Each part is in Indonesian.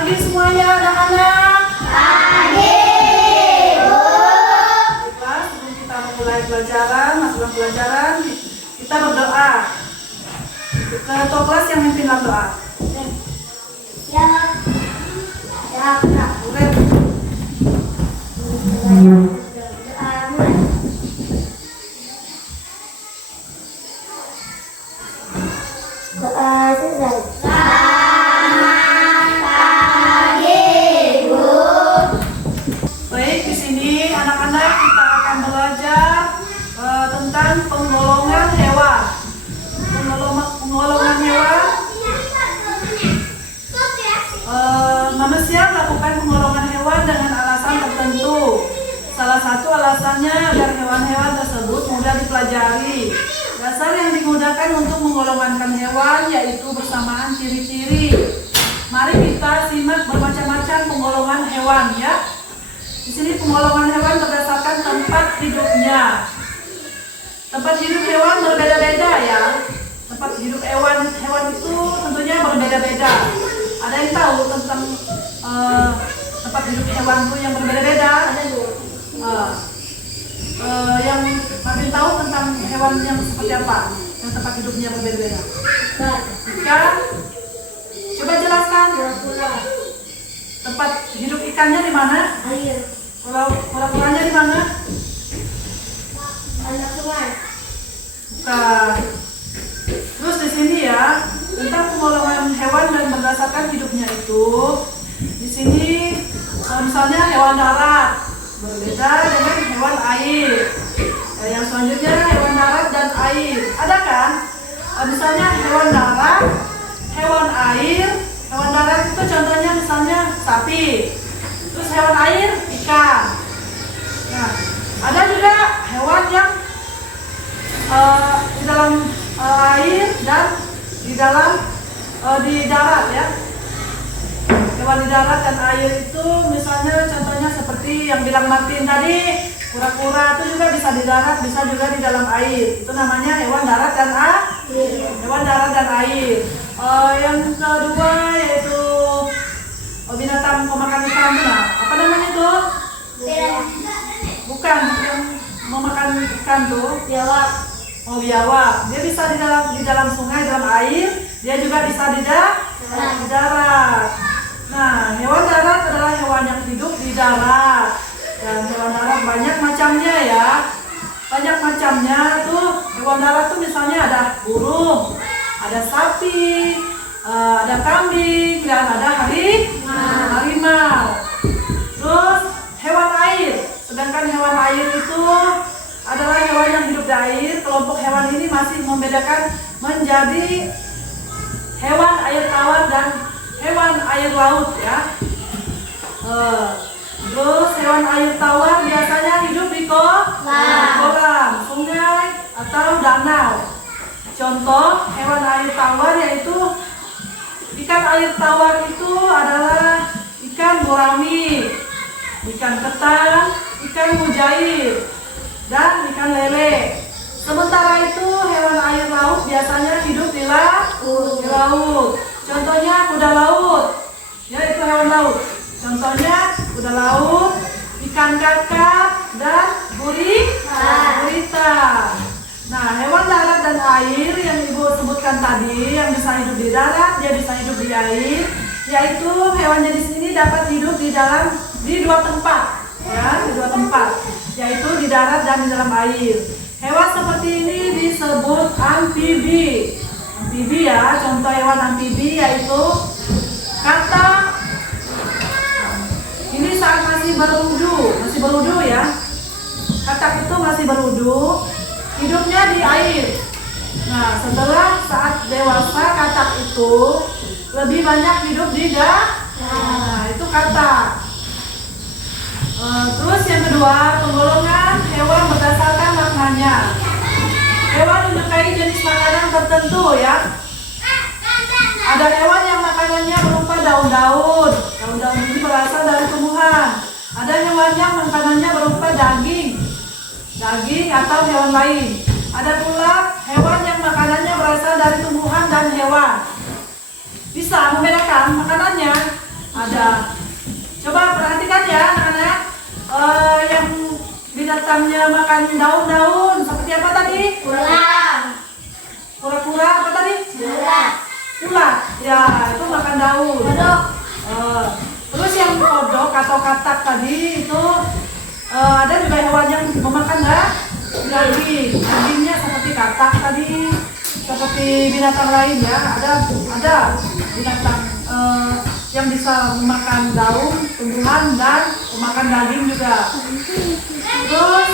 Pagi semuanya anak-anak. Pagi, Bu. Baiklah, sebelum kita mulai pelajaran, masuk pelajaran, kita berdoa. Ketua kelas yang mimpin dalam doa. Ya, ya, Kak. Boleh. Doa selesai. Selamat pagi, Bu. Baik, di sini anak-anak kita akan belajar tentang penggolongan hewan. Penggolongan hewan. Manusia melakukan penggolongan hewan dengan alasan tertentu. Salah satu alasannya agar hewan-hewan tersebut mudah dipelajari. Dasar yang digunakan untuk menggolongkan hewan yaitu bersamaan ciri-ciri. Mari kita simak bermacam-macam penggolongan hewan ya. Di sini penggolongan hewan berdasarkan tempat hidupnya. Tempat hidup hewan berbeda-beda ya. Tempat hidup hewan itu tentunya berbeda-beda. Ada yang tahu tentang tempat hidup hewan itu yang berbeda-beda? Ada yang Mabin tahu tentang hewan yang seperti apa? Yang tempat hidupnya berbeda-beda? Ikan? Coba jelaskan. Tempat hidup ikannya di mana? Air. Kura-kuranya di mana? Anak sungai. Bukan. Terus di sini ya, tentang penggolongan hewan dan berdasarkan hidupnya itu, di sini misalnya hewan darat berbeda dengan hewan air. Yang selanjutnya hewan darat dan air. Ada kan? Misalnya hewan darat, hewan air. Hewan darat itu contohnya misalnya sapi. Terus hewan air ikan. Nah, ada juga hewan yang di dalam air dan di darat ya. Hewan di darat dan air itu misalnya contohnya seperti yang bilang Martin tadi, kura-kura itu juga bisa di darat, bisa juga di dalam air. Itu namanya hewan darat dan air. Hewan darat dan air. Yang kedua yaitu binatang pemakan ikan. Nah, apa namanya itu? Bukan yang memakan ikan tuh. Biawak. Oh, biawak. Dia bisa di dalam sungai, dalam air. Dia juga bisa di darat. Nah, hewan darat adalah hewan yang hidup di darat. Dan hewan darat banyak macamnya ya. Banyak macamnya tuh. Hewan darat tuh misalnya ada burung, ada sapi, ada kambing, dan ada harimau. Terus hewan air. Sedangkan hewan air itu adalah hewan yang hidup di air. Kelompok hewan ini masih membedakan menjadi hewan air tawar dan hewan air laut ya. Terus hewan air tawar biasanya hidup di kolam, sungai atau danau. Contoh hewan air tawar yaitu ikan air tawar itu adalah ikan gurami, ikan ketang, ikan mujair, dan ikan lele. Sementara itu hewan air laut biasanya hidup di laut. Contohnya kuda laut, yaitu hewan laut. Contohnya kuda laut, ikan kakap, dan gurita. Nah, hewan darat dan air yang Ibu sebutkan tadi, yang bisa hidup di darat, dia bisa hidup di air, yaitu hewan jenis ini dapat hidup di dua tempat, ya, di dua tempat, yaitu di darat dan di dalam air. Hewan seperti ini disebut amfibi. Amfibi ya, contoh hewan amfibi yaitu katak. Ini saat masih berudu ya. Katak itu masih berudu, hidupnya di air. Nah, setelah saat dewasa katak itu lebih banyak hidup di darat. Nah, itu katak. Terus yang kedua, penggolongan hewan berdasarkan maknanya. Hewan menyukai jenis makanan tertentu ya. Ada hewan yang makanannya berupa daun-daun. Daun-daun ini berasal dari tumbuhan. Ada hewan yang makanannya berupa daging atau hewan lain. Ada pula hewan yang makanannya berasal dari tumbuhan dan hewan. Bisa membedakan makanannya. Ada bukannya makan daun-daun seperti apa tadi? Ulang. Kura-kura apa tadi? Ulang. Ulat. Ya, itu makan daun. Kodok. Terus yang kodok atau katak tadi itu ada juga hewan yang memakan daging. Dagingnya seperti katak tadi, seperti binatang lain ya. Ada binatang yang bisa memakan daun, tumbuhan dan memakan daging juga. Terus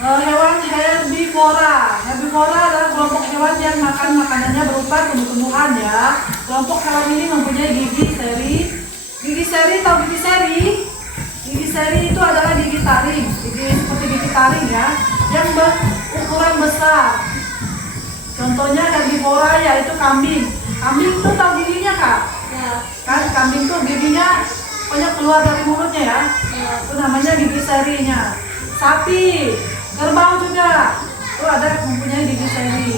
hewan herbivora. Herbivora adalah kelompok hewan yang makan makanannya berupa tumbuh-tumbuhan ya. Kelompok hewan ini mempunyai gigi seri. Gigi seri atau gigi seri? Gigi seri itu adalah gigi taring, seperti gigi taring ya, yang berukuran besar. Contohnya herbivora yaitu kambing. Kambing itu tahu giginya kak? Ya. Kan kambing tuh giginya banyak keluar dari mulutnya ya. Itu namanya gigi serinya. Sapi, kerbau juga, itu ada mempunyai gigi seri.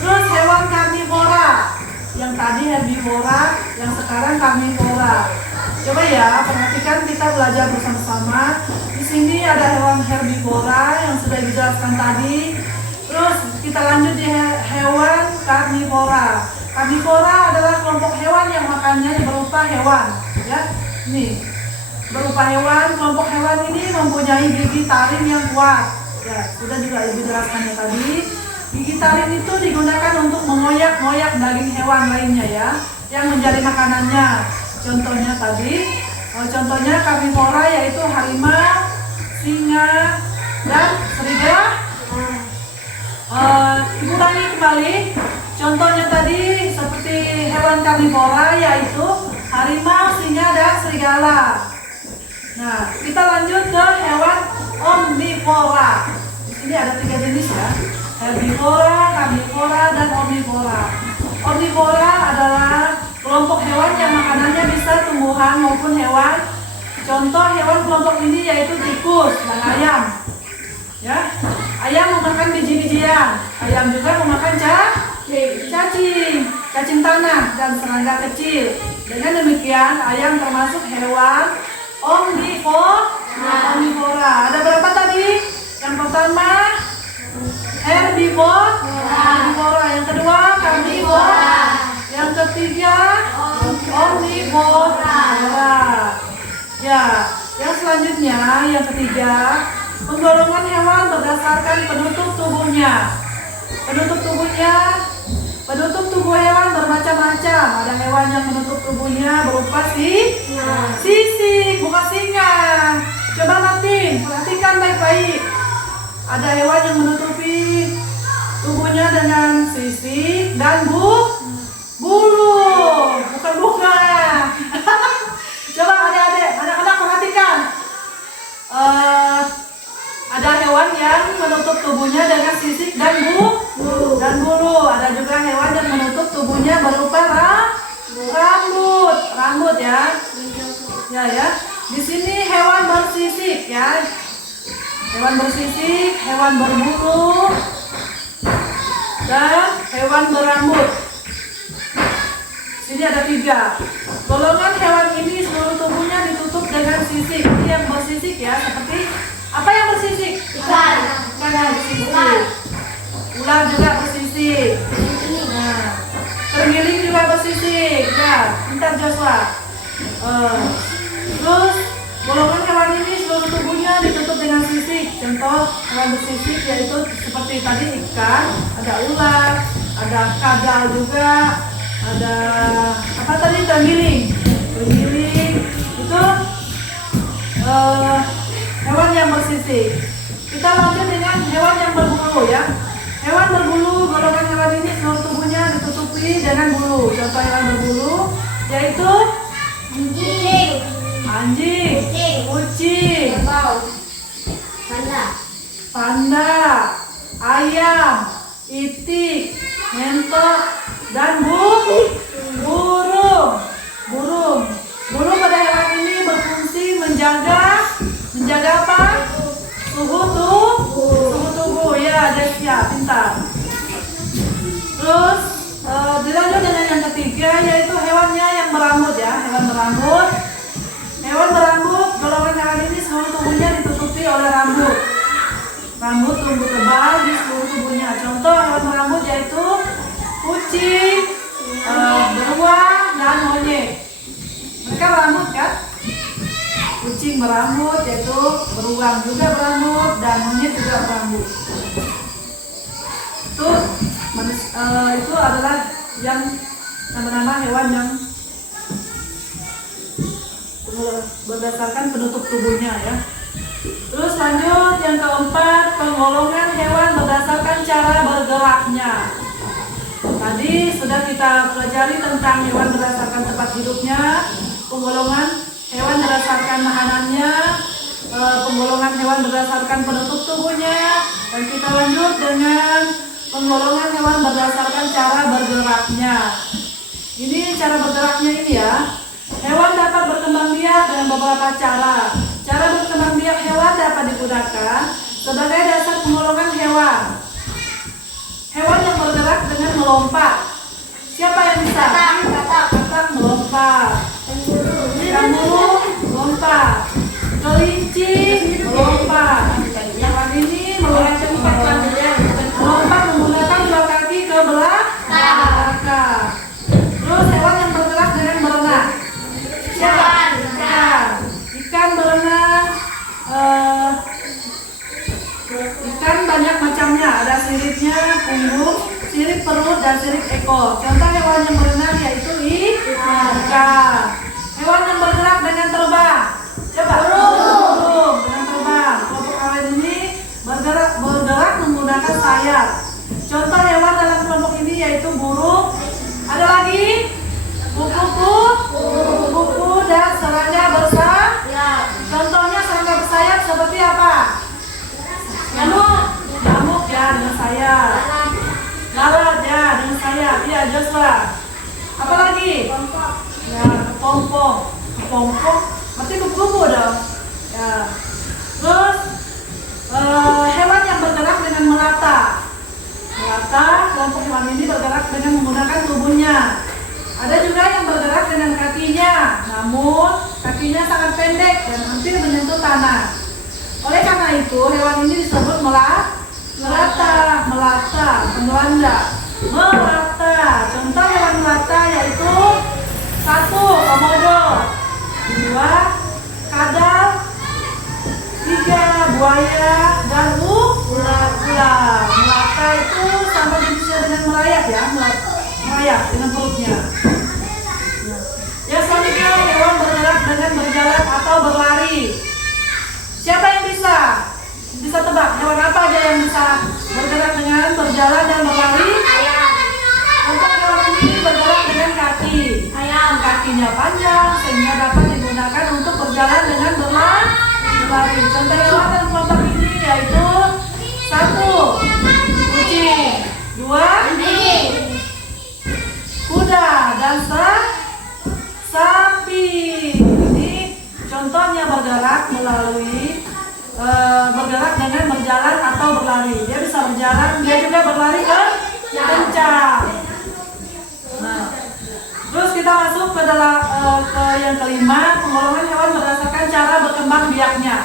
Terus hewan karnivora, yang tadi herbivora, yang sekarang karnivora. Coba ya perhatikan, kita belajar bersama-sama. Di sini ada hewan herbivora yang sudah dijelaskan tadi. Terus kita lanjut di hewan karnivora. Karnivora adalah kelompok hewan yang makannya berupa hewan, ya. Nih, berupa hewan. Kelompok hewan ini mempunyai gigi taring yang kuat. Ya, sudah juga ibu jelaskannya tadi. Gigi taring itu digunakan untuk mengoyak-ngoyak daging hewan lainnya ya, yang menjadi makanannya. Contohnya tadi, contohnya karnivora yaitu harimau, singa, dan serigala. Ulangi kembali. Contohnya tadi seperti hewan karnivora yaitu harimau, singa, dan serigala. Nah, kita lanjut ke hewan omnivora. Di sini ada 3 jenis ya. Herbivora, karnivora, dan omnivora. Omnivora adalah kelompok hewan yang makanannya bisa tumbuhan maupun hewan. Contoh hewan kelompok ini yaitu tikus dan ayam. Ya, ayam memakan biji-bijian. Ayam juga memakan cacing tanah dan serangga kecil. Dengan demikian, ayam termasuk hewan omnivora. Ada berapa tadi? Yang pertama herbivora, yang kedua karnivora, yang ketiga omnivora. Ya, yang selanjutnya yang ketiga, penggolongan hewan berdasarkan penutup tubuhnya. Penutup tubuh hewan bermacam-macam. Ada hewan yang menutup tubuhnya berupa sisik, bukan singa. Coba Martin, perhatikan baik-baik. Ada hewan yang menutupi tubuhnya dengan sisik dan bulu, bukan bunga. Coba anak-anak perhatikan. Ada hewan yang menutup tubuhnya dengan sisik dan bulu. Ada juga hewan yang menutup tubuhnya berupa rambut ya. Ya. Di sini hewan bersisik ya. Hewan bersisik, hewan berbulu, dan hewan berambut. Sini ada 3. Golongan hewan ini seluruh tubuhnya ditutup dengan sisik. Ini yang bersisik ya, seperti apa yang bersisik? Ikan. Ikan yang bersisik. Ular juga bersisik. Nah, terenggiling juga bersisik. Ya, pintar Joshua. Terus golongan hewan ini seluruh tubuhnya ditutup dengan sisik. Contoh hewan bersisik yaitu seperti tadi ikan, ada ular, ada kadal juga, ada apa tadi, terenggiling itu hewan yang bersisik. Kita lanjut dengan hewan yang berbulu ya. Hewan berbulu, golongan hewan ini seluruh tubuhnya ditutupi dengan bulu. Contoh hewan berbulu yaitu anjing, kucing, panda, ayam, itik, mentok, dan burung. Burung pada hewan ini berfungsi menjaga apa? Suhu tubuh ya, Desya, pintar. Terus dilanjut dengan yang ketiga yaitu hewannya yang berambut ya, hewan berambut, golongan hewan ini seluruh tubuhnya ditutupi oleh rambut. Rambut tumbuh tebal di seluruh tubuhnya. Contoh hewan berambut yaitu kucing, beruang, dan monyet. Mereka berambut kan? Kucing berambut, yaitu beruang juga berambut, dan monyet juga berambut. Itu adalah yang nama-nama hewan yang berdasarkan penutup tubuhnya ya. Terus lanjut yang keempat, penggolongan hewan berdasarkan cara bergeraknya. Tadi sudah kita pelajari tentang hewan berdasarkan tempat hidupnya, penggolongan hewan berdasarkan makanannya, penggolongan hewan berdasarkan penutup tubuhnya, dan kita lanjut dengan penggolongan hewan berdasarkan cara bergeraknya. Ini cara bergeraknya ini ya. Hewan dapat berkembang biak dengan beberapa cara. Cara berkembang biak hewan dapat digunakan sebagai dasar penggolongan hewan. Hewan yang bergerak dengan melompat. Siapa yang bisa? Katak melompat. Kanguru melompat. Kelinci melompat. Hewan ini melompat menggunakan dua kaki ke belakang. Terus hewan yang bergerak dengan berenang. Siapa? Ikan berenang. Ikan banyak macamnya. Ada siripnya, punggung, sirip perut, dan sirip ekor. Contoh hewan yang berenang yaitu ikan. Hewan yang bergerak dengan terbang. Coba. Burung dengan terbang. Kelompok hewan ini bergerak menggunakan sayap. Contoh hewan dalam kelompok ini yaitu burung. Ada lagi kupu-kupu dan serangga bersayap. Contohnya serangga bersayap seperti apa? Nyamuk ya dengan sayap. Lalat ya dengan sayap. Iya Joshua. Apa lagi? Ya kepompong. Berarti kupu-kupu dong. Ya. Terus hewan yang bergerak dengan melata. Kelompok hewan ini bergerak dengan menggunakan tubuhnya. Ada juga yang bergerak dengan kakinya, namun kakinya sangat pendek dan hampir menyentuh tanah. Oleh karena itu, hewan ini disebut melata. Contoh hewan melata yaitu 1. Komodo, 2. Kadal, 3. Buaya, dan ular. Melata itu sama jenisnya dengan merayap ya, merayap dengan perutnya. Ya selanjutnya hewan bergerak dengan berjalan atau berlari. Siapa yang bisa tebak hewan apa aja yang bisa bergerak dengan berjalan dan berlari? Untuk hewan ini bergerak dengan kaki. Kakinya panjang sehingga dapat digunakan untuk berjalan dengan berlari. Contoh hewan dalam kelompok ini yaitu 1. Kucing, 2. Kuda, dan sapi. Ini contohnya bergerak bergerak dengan berjalan atau berlari. Dia bisa berjalan, dia juga berlari kencang. Nah, terus kita masuk ke yang kelima, penggolongan hewan berdasarkan cara berkembang biaknya.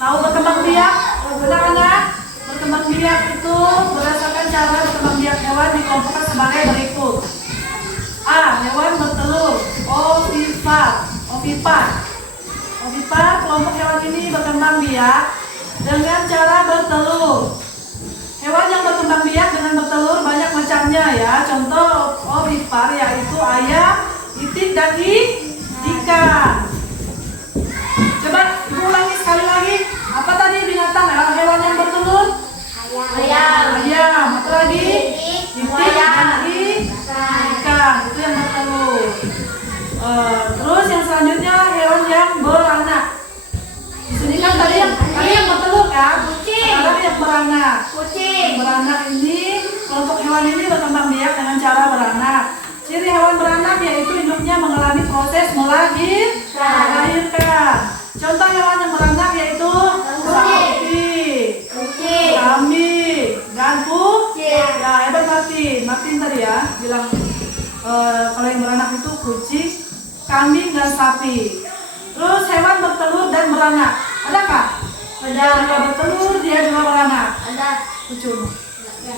Tahu berkembang biak? Anak-anak, berkembang biak itu berdasarkan cara berkembang biak hewan dikelompokkan sebagai berikut. A. Hewan bertelur, ovipar. Kelompok hewan ini berkembang biak dengan cara bertelur. Hewan yang berkembang biak dengan bertelur banyak macamnya ya. Contoh ovipar yaitu ayam, itik, dan ikan. Coba ibu ulangi sekali lagi. Apa tadi binatang hewan yang bertelur? Ayam. Apa lagi? Itik dan ikan. Itu yang bertelur. Terus yang selanjutnya hewan yang beranak. Di sini kan tadi yang bertelur kan? Sekarang yang beranak. Beranak ini kelompok hewan ini berkembang biak dengan cara beranak. Ciri hewan beranak yaitu induknya mengalami proses melahirkan. Contoh hewan yang beranak yaitu sapi, kambing, dan kucing. Ya hebat Martin tadi ya bilang kalau yang beranak itu kucing, kambing, dan sapi. Terus hewan bertelur dan beranak. Adakah Dia juga bertelur, dia juga beranak. Ada. Lucu. Ya.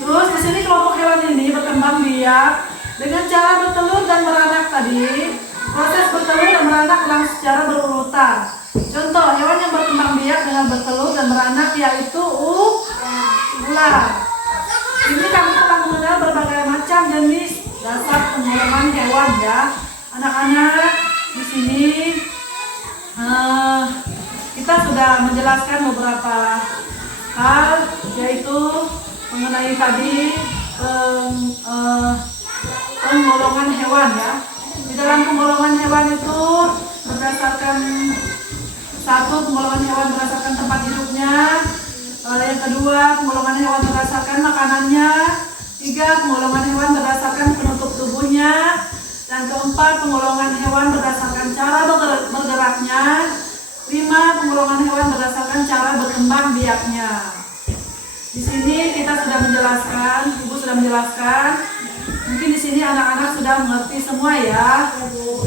Terus di sini kelompok hewan ini berkembang biak dengan cara bertelur dan beranak tadi. Proses bertelur dan beranak berlangsung secara berurutan. Contoh hewan yang berkembang biak dengan bertelur dan beranak yaitu ular. Ini kami telah mengenal berbagai macam jenis dasar penggolongan hewan ya, anak-anak. Di sini kita sudah menjelaskan beberapa hal, yaitu mengenai tadi penggolongan hewan ya. Di dalam penggolongan hewan itu berdasarkan satu, penggolongan hewan berdasarkan tempat hidupnya. Yang kedua, penggolongan hewan berdasarkan makanannya. Tiga, penggolongan hewan berdasarkan penutup tubuhnya. Dan keempat, penggolongan hewan berdasarkan cara bergeraknya. Lima, penggolongan hewan berdasarkan cara berkembang biaknya. Di sini kita sudah menjelaskan, Ibu sudah menjelaskan. Mungkin di sini anak-anak sudah mengerti semua ya,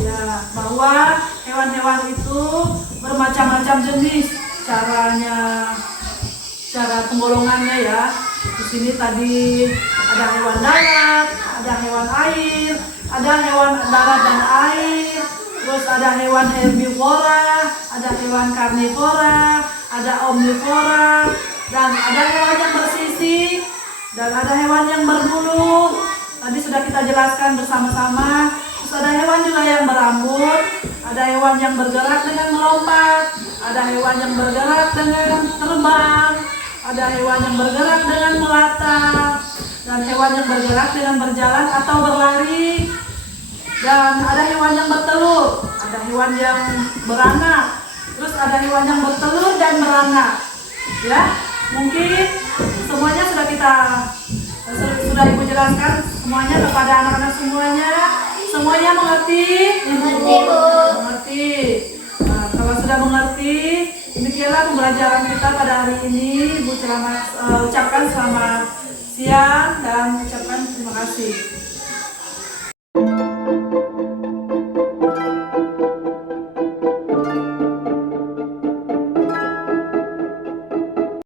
ya, bahwa hewan-hewan itu bermacam-macam jenis caranya, cara penggolongannya ya. Di sini tadi ada hewan darat, ada hewan air, ada hewan darat dan air, terus ada hewan herbivora, ada hewan karnivora, ada omnivora, dan ada hewan yang bersisik, dan ada hewan yang berbulu. Tadi sudah kita jelaskan bersama-sama. Terus ada hewan juga yang berambut, ada hewan yang bergerak dengan melompat, ada hewan yang bergerak dengan terbang, ada hewan yang bergerak dengan melata, dan hewan yang bergerak dengan berjalan atau berlari, dan ada hewan yang bertelur, ada hewan yang beranak, terus ada hewan yang bertelur dan beranak. Ya, mungkin semuanya sudah Ibu jelaskan semuanya kepada anak-anak semuanya mengerti? Mengerti, Bu. Mengerti. Nah, kalau sudah mengerti, demikianlah pembelajaran kita pada hari ini. Ibu ucapkan selamat siang dan ucapkan terima kasih.